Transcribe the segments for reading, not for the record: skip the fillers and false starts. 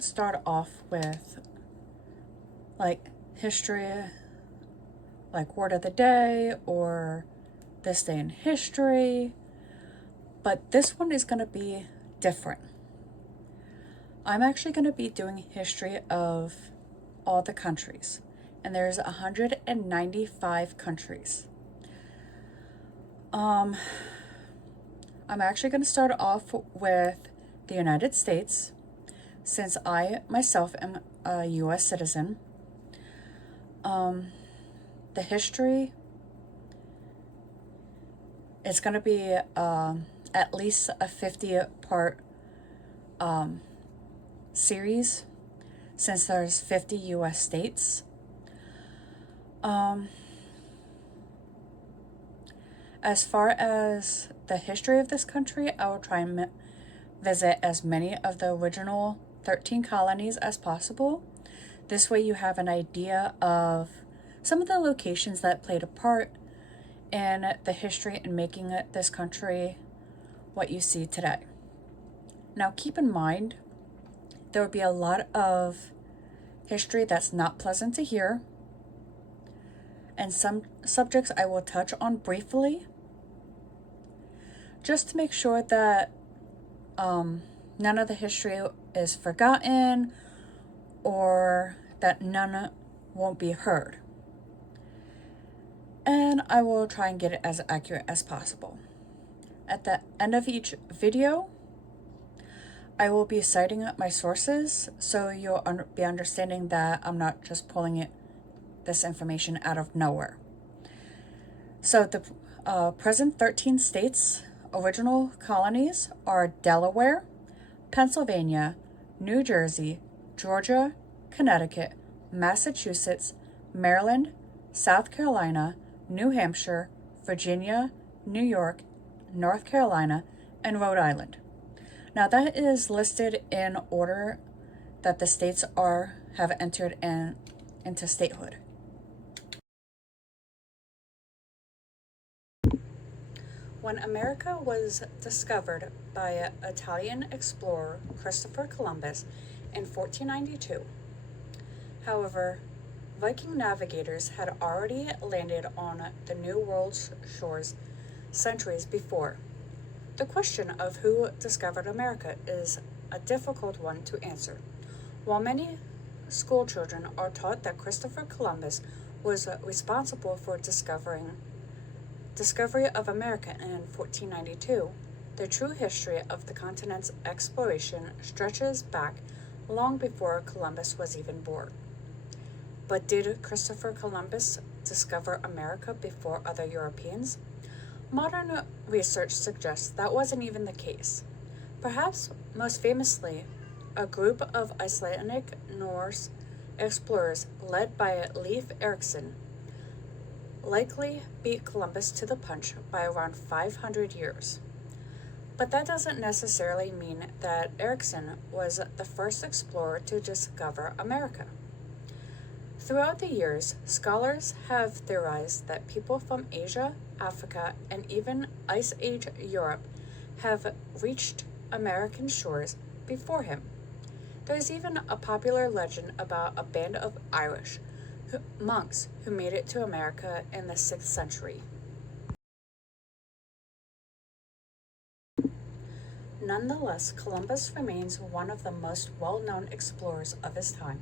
would start off with like history, like word of the day or this day in history, but this one is going to be different. I'm actually going to be doing history of all the countries, and there's 195 countries. I'm actually going to start off with the United States, since I myself am a US citizen. The history is going to be at least a 50-part series, since there's 50 US states. As far as the history of this country, I will try and visit as many of the original 13 colonies as possible. This way you have an idea of some of the locations that played a part in the history in making this country what you see today. Now keep in mind, there will be a lot of history that's not pleasant to hear, and some subjects I will touch on briefly, just to make sure that none of the history is forgotten or that none won't be heard. And I will try and get it as accurate as possible. At the end of each video, I will be citing my sources, so you'll be understanding that I'm not just pulling this information out of nowhere. So the present 13 states, original colonies, are Delaware, Pennsylvania, New Jersey, Georgia, Connecticut, Massachusetts, Maryland, South Carolina, New Hampshire, Virginia, New York, North Carolina, and Rhode Island. Now that is listed in order that the states have entered into statehood. When America was discovered by Italian explorer Christopher Columbus in 1492, however, Viking navigators had already landed on the New World's shores centuries before. The question of who discovered America is a difficult one to answer. While many school children are taught that Christopher Columbus was responsible for discovery of America in 1492, the true history of the continent's exploration stretches back long before Columbus was even born. But did Christopher Columbus discover America before other Europeans? Modern research suggests that wasn't even the case. Perhaps most famously, a group of Icelandic Norse explorers led by Leif Erikson likely beat Columbus to the punch by around 500 years. But that doesn't necessarily mean that Erikson was the first explorer to discover America. Throughout the years, scholars have theorized that people from Asia, Africa, and even Ice Age Europe have reached American shores before him. There's even a popular legend about a band of Irish monks who made it to America in the 6th century. Nonetheless, Columbus remains one of the most well-known explorers of his time,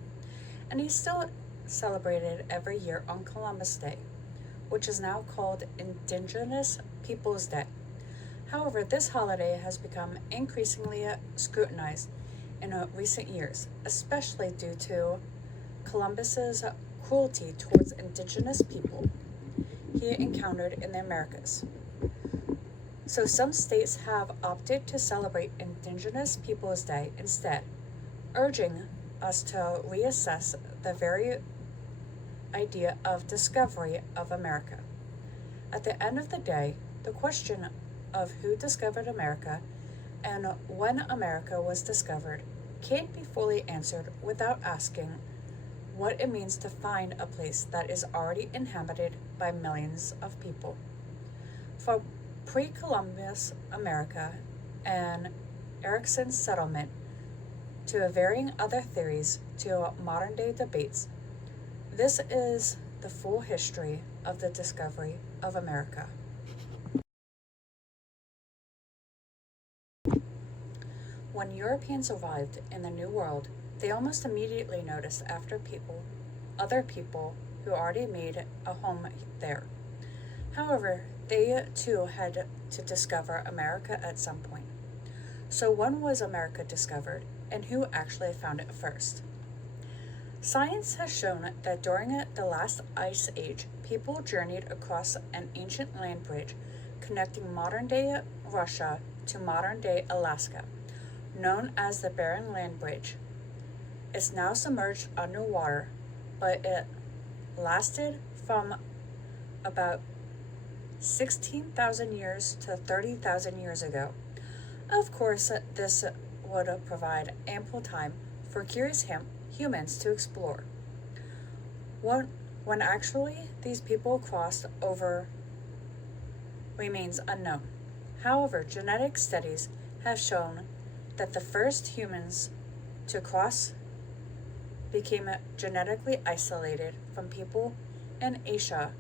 and he's still celebrated every year on Columbus Day, which is now called Indigenous Peoples Day. However, this holiday has become increasingly scrutinized in recent years, especially due to Columbus's cruelty towards indigenous people he encountered in the Americas. So some states have opted to celebrate Indigenous Peoples Day instead, urging us to reassess the very idea of discovery of America. At the end of the day, the question of who discovered America and when America was discovered can't be fully answered without asking what it means to find a place that is already inhabited by millions of people. For pre-Columbus America and Erikson's settlement, to varying other theories to modern day debates. This is the full history of the discovery of America. When Europeans arrived in the New World, they almost immediately noticed other people who already made a home there. However, they too had to discover America at some point. So when was America discovered, and who actually found it first? Science has shown that during the last ice age, people journeyed across an ancient land bridge connecting modern-day Russia to modern-day Alaska, known as the Bering Land Bridge. It's now submerged underwater, but it lasted from about 16,000 years to 30,000 years ago. Of course, this would provide ample time for curious humans to explore. When actually these people crossed over remains unknown. However, genetic studies have shown that the first humans to cross became genetically isolated from people in Asia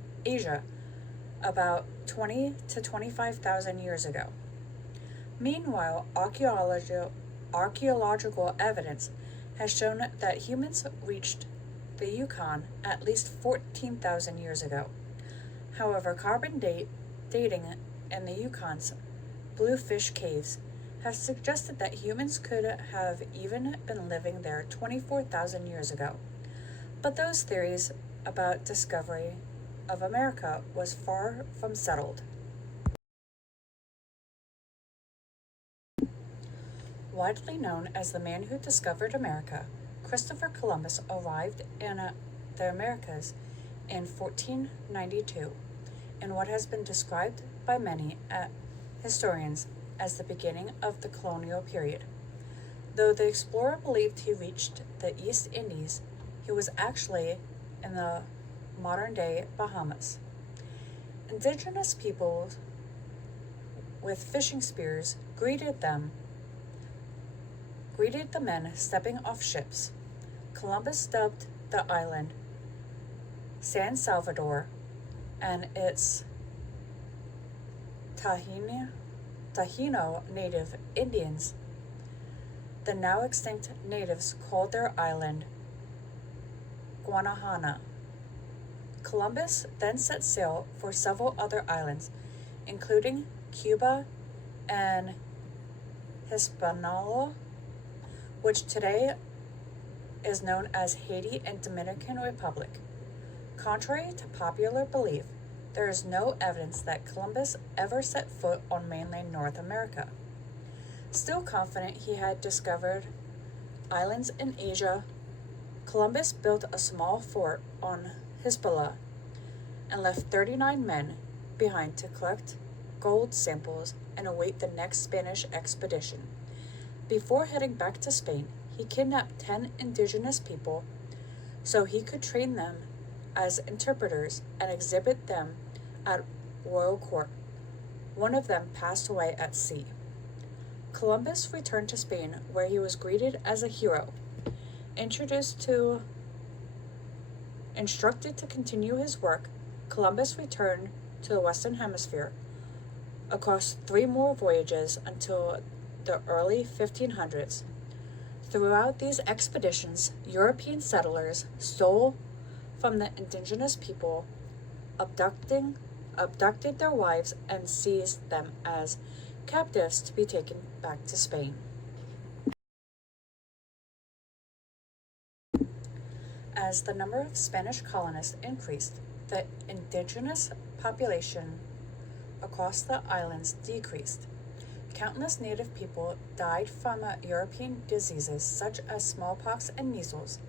about 20 to 25,000 years ago. Meanwhile, archaeological evidence has shown that humans reached the Yukon at least 14,000 years ago. However, carbon dating in the Yukon's Bluefish Caves have suggested that humans could have even been living there 24,000 years ago. But those theories about discovery of America was far from settled. Widely known as the man who discovered America, Christopher Columbus arrived in the Americas in 1492 in what has been described by many historians as the beginning of the colonial period. Though the explorer believed he reached the East Indies, he was actually in the modern-day Bahamas. Indigenous peoples with fishing spears greeted the men stepping off ships. Columbus dubbed the island San Salvador and its Taino native Indians. The now extinct natives called their island Guanahana. Columbus then set sail for several other islands, including Cuba and Hispaniola, which today is known as Haiti and Dominican Republic. Contrary to popular belief, there is no evidence that Columbus ever set foot on mainland North America. Still confident he had discovered islands in Asia, Columbus built a small fort on Hispaniola and left 39 men behind to collect gold samples and await the next Spanish expedition. Before heading back to Spain, he kidnapped 10 indigenous people so he could train them as interpreters and exhibit them at royal court. One of them passed away at sea. Columbus returned to Spain, where he was greeted as a hero. Instructed to continue his work, Columbus returned to the Western Hemisphere across 3 more voyages until the early 1500s. Throughout these expeditions, European settlers stole from the indigenous people, abducted their wives, and seized them as captives to be taken back to Spain. As the number of Spanish colonists increased, the indigenous population across the islands decreased. Countless native people died from European diseases such as smallpox and measles,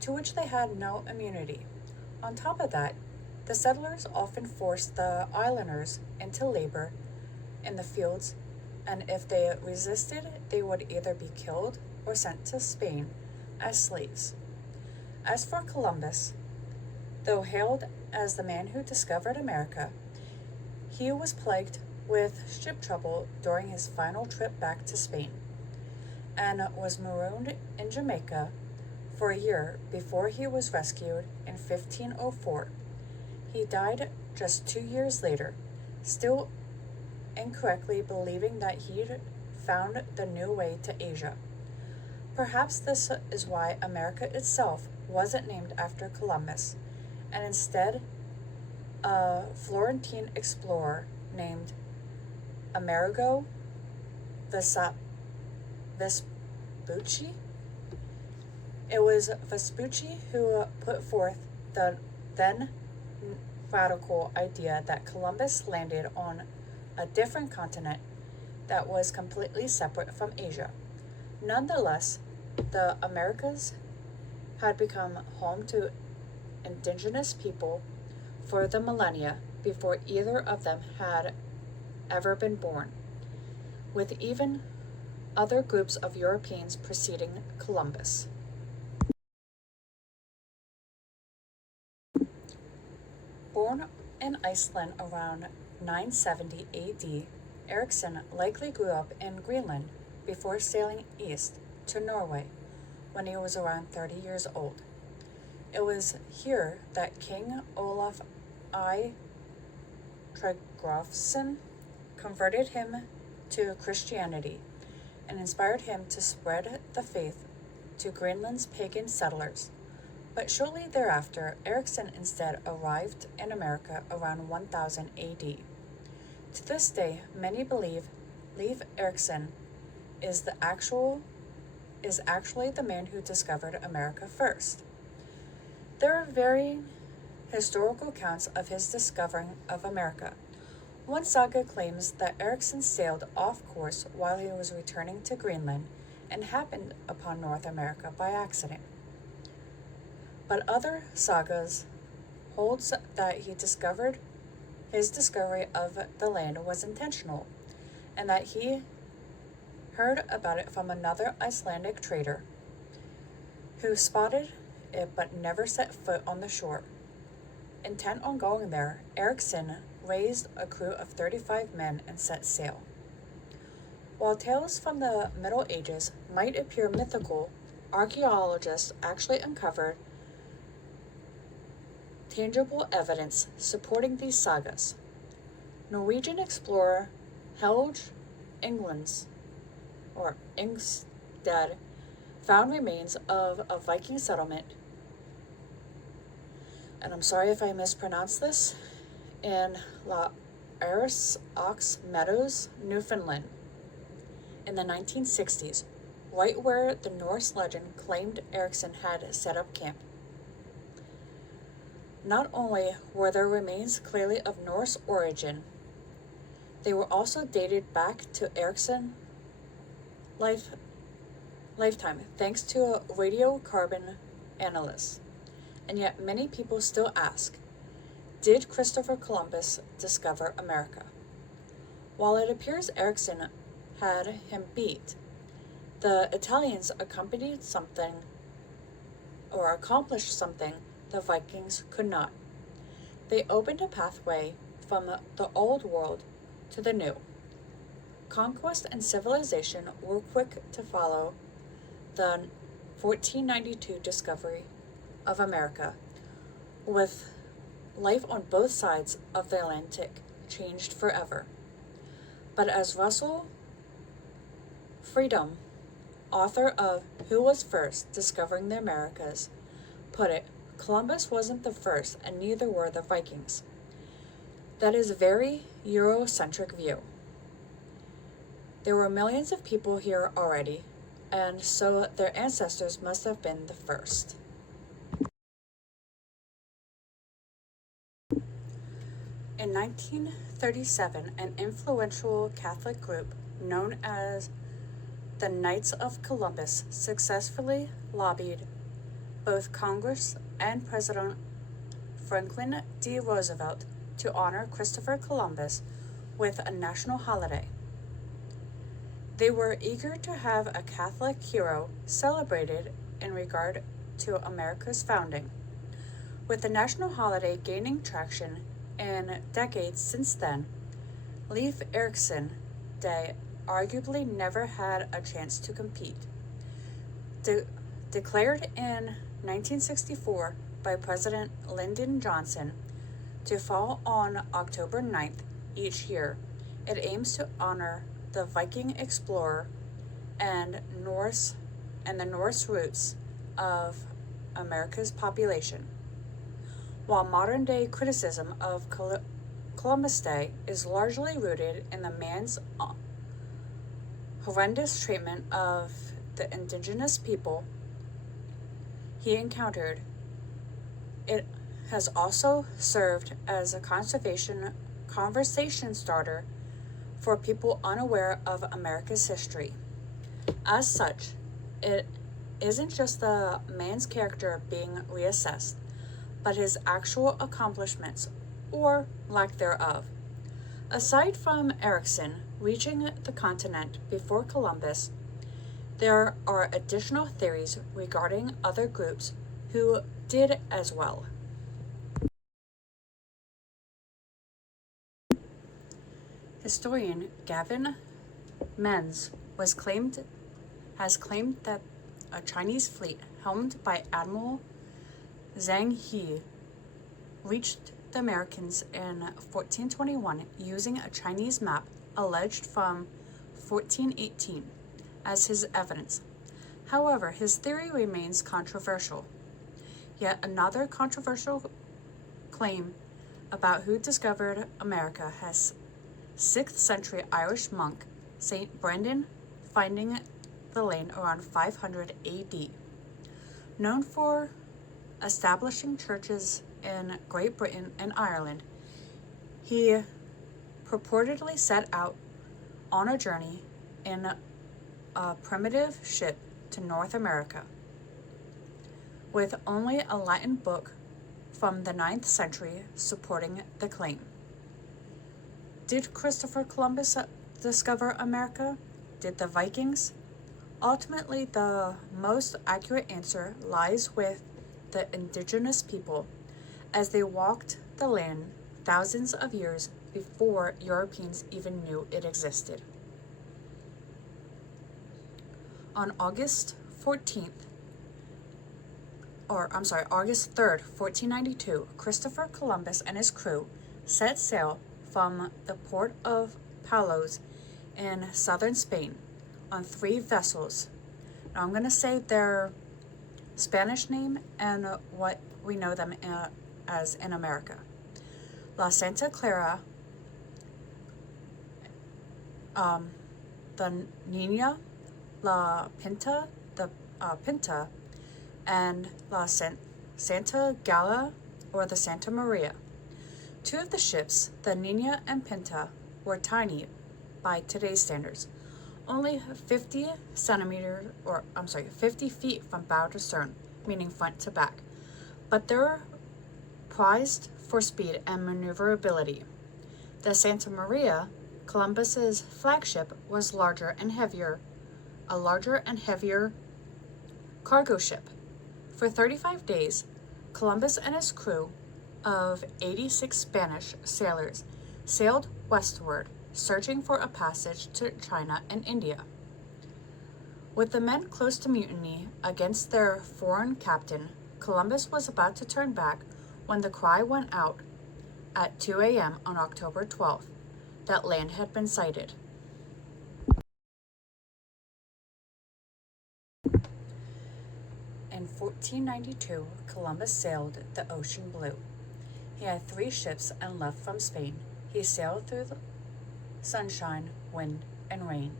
to which they had no immunity. On top of that, the settlers often forced the islanders into labor in the fields, and if they resisted, they would either be killed or sent to Spain as slaves. As for Columbus, though hailed as the man who discovered America, he was plagued with ship trouble during his final trip back to Spain. and was marooned in Jamaica for a year before he was rescued in 1504. He died just 2 years later, still incorrectly believing that he'd found the new way to Asia. Perhaps this is why America itself wasn't named after Columbus, and instead a Florentine explorer named Amerigo Vespucci. It was Vespucci who put forth the then radical idea that Columbus landed on a different continent that was completely separate from Asia. Nonetheless, the Americas had become home to indigenous people for the millennia before either of them had ever been born, with even other groups of Europeans preceding Columbus. Born in Iceland around 970 AD, Ericsson likely grew up in Greenland before sailing east to Norway when he was around 30 years old. It was here that King Olaf I Tryggvason converted him to Christianity and inspired him to spread the faith to Greenland's pagan settlers. But shortly thereafter, Ericsson instead arrived in America around 1000 AD. To this day, many believe Leif Erikson is actually the man who discovered America first. There are varying historical accounts of his discovering of America. One saga claims that Ericsson sailed off course while he was returning to Greenland and happened upon North America by accident. But other sagas holds that his discovery of the land was intentional, and that he heard about it from another Icelandic trader who spotted it but never set foot on the shore. Intent on going there, Ericsson raised a crew of 35 men and set sail. While tales from the Middle Ages might appear mythical, archaeologists actually uncovered tangible evidence supporting these sagas. Norwegian explorer Helge Ingstad found remains of a Viking settlement, and I'm sorry if I mispronounce this, in La Aris Ox Meadows, Newfoundland, in the 1960s, right where the Norse legend claimed Ericsson had set up camp. Not only were their remains clearly of Norse origin, they were also dated back to Ericsson's lifetime thanks to radiocarbon analysis. And yet many people still ask, did Christopher Columbus discover America? While it appears Ericsson had him beat, the Italians accomplished something the Vikings could not. They opened a pathway from the old world to the new. Conquest and civilization were quick to follow the 1492 discovery of America, with life on both sides of the Atlantic changed forever. But as Russell Freedom, author of Who Was First? Discovering the Americas, put it, Columbus wasn't the first, and neither were the Vikings. That is a very Eurocentric view. There were millions of people here already, and so their ancestors must have been the first. In 1937, an influential Catholic group known as the Knights of Columbus successfully lobbied both Congress and President Franklin D. Roosevelt to honor Christopher Columbus with a national holiday. They were eager to have a Catholic hero celebrated in regard to America's founding, with the national holiday gaining traction in decades since then. Leif Erikson Day arguably never had a chance to compete. Declared in 1964 by President Lyndon Johnson to fall on October 9th each year, it aims to honor the Viking explorer and the Norse roots of America's population. While modern-day criticism of Columbus Day is largely rooted in the man's horrendous treatment of the indigenous people he encountered, it has also served as a conversation starter for people unaware of America's history. As such, it isn't just the man's character being reassessed, but his actual accomplishments, or lack thereof. Aside from Erickson reaching the continent before Columbus, there are additional theories regarding other groups who did as well. Historian Gavin Menz has claimed that a Chinese fleet helmed by Admiral Zhang He reached the Americans in 1421 using a Chinese map alleged from 1418 as his evidence. However, his theory remains controversial. Yet another controversial claim about who discovered America has 6th century Irish monk St. Brendan finding the land around 500 AD. Known for establishing churches in Great Britain and Ireland, he purportedly set out on a journey in a primitive ship to North America, with only a Latin book from the 9th century supporting the claim. Did Christopher Columbus discover America? Did the Vikings? Ultimately, the most accurate answer lies with the indigenous people, as they walked the land thousands of years before Europeans even knew it existed. On August 3rd, 1492, Christopher Columbus and his crew set sail from the port of Palos in southern Spain on 3 vessels. Now I'm going to say their Spanish name and what we know them as in America. La Santa Clara, the Nina, La Pinta, the Pinta, and La Santa Gala, or the Santa Maria. 2 of the ships, the Nina and Pinta, were tiny by today's standards, only 50 feet from bow to stern, meaning front to back, but they were prized for speed and maneuverability. The Santa Maria, Columbus's flagship, was a larger and heavier cargo ship. For 35 days, Columbus and his crew of 86 Spanish sailors sailed westward, searching for a passage to China and India. With the men close to mutiny against their foreign captain, Columbus was about to turn back when the cry went out at 2 a.m. on October 12th that land had been sighted. In 1492, Columbus sailed the ocean blue. He had 3 ships and left from Spain. He sailed through the sunshine, wind, and rain.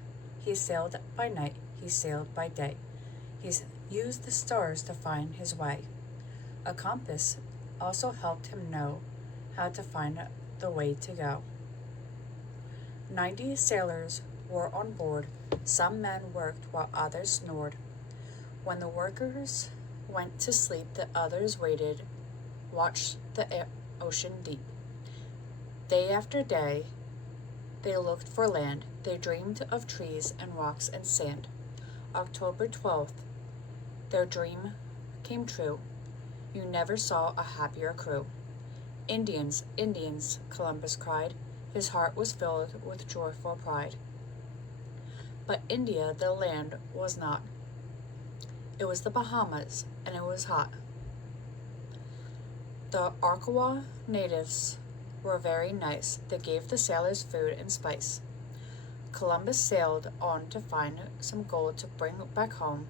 He sailed by night. He sailed by day. He used the stars to find his way. A compass also helped him know how to find the way to go. 90 sailors were on board. Some men worked while others snored. When the workers went to sleep, the others watched the ocean deep. Day after day, they looked for land. They dreamed of trees and rocks and sand. October 12th, their dream came true. You never saw a happier crew. Indians, Indians, Columbus cried. His heart was filled with joyful pride. But India, the land, was not. It was the Bahamas, and it was hot. The Arkawa natives were very nice. They gave the sailors food and spice. Columbus sailed on to find some gold to bring back home,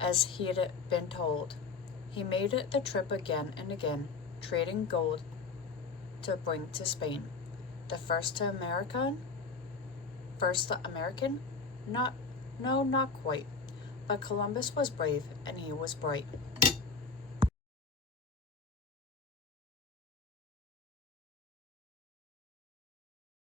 as he had been told. He made the trip again and again, trading gold to bring to Spain. The first American? Not quite. But Columbus was brave and he was bright.